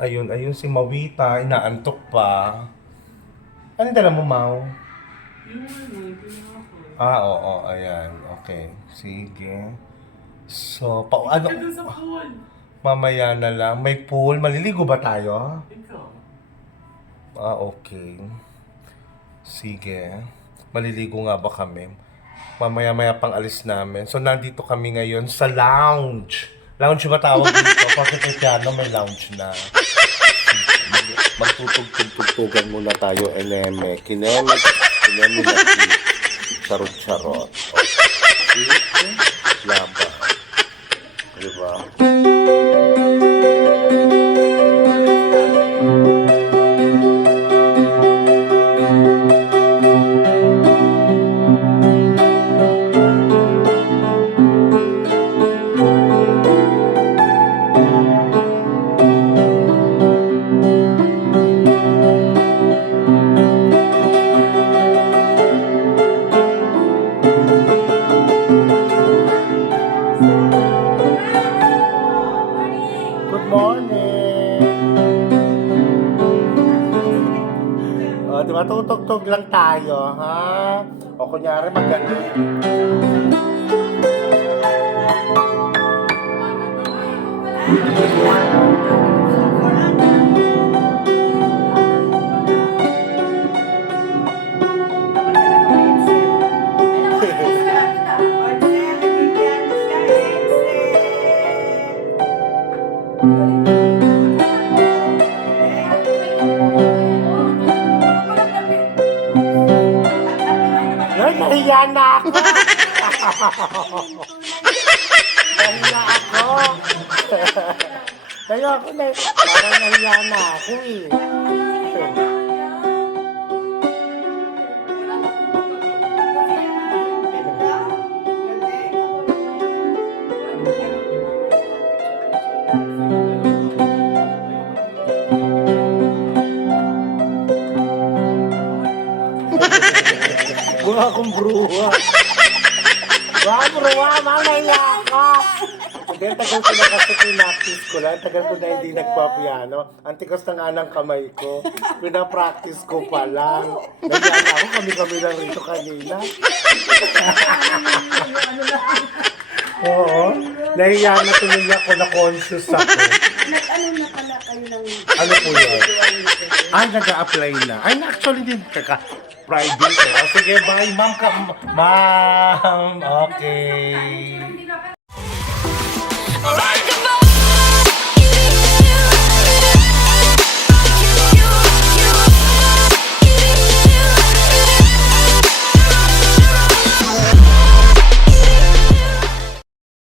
Ayun si Mawita, inaantok pa. Ano dala mo, Mau? Yung ano, yung pinaka. Oo, ayan. Okay, sige. So, ano? Ika dun sa pool. Mamaya na lang. May pool. Maliligo ba tayo? Ikaw. Okay. Sige. Maliligo nga ba kami? Mamaya-maya pang alis namin. So, nandito kami ngayon sa lounge. Lounge ba tawag dito? Kasi kay Piano may lounge na. Magtutugtog-tugtugan muna tayo, eneme. Kineme na charot-charot. Okay. Laba. Diba? Good morning! Diba tutugtog lang tayo, ha? O kunyari magaling. Ay, nahiya na ako! Nahiya ako! Kaya ako na, parang nahiya na ako eh. Mukha akong bruha. Wah, bruha, mamaya ka. Hindi, tagal ko na kasi pinaktis ko lang. Tagal ko na hindi nagpapiano. Ang tigas na nga ng kamay ko. Pinapractice ko pa lang. Nandiyan ako, kami-kami lang rito kanina. Oo. Nahiya na tuloy ako na conscious ako. Nag-ano na pala kayo ng... Ano po yun? Ay, nag-a-apply na. Ay, actually, din Friday ko. O, sige, bye, ma'am ka. Ma'am, okay. Alright.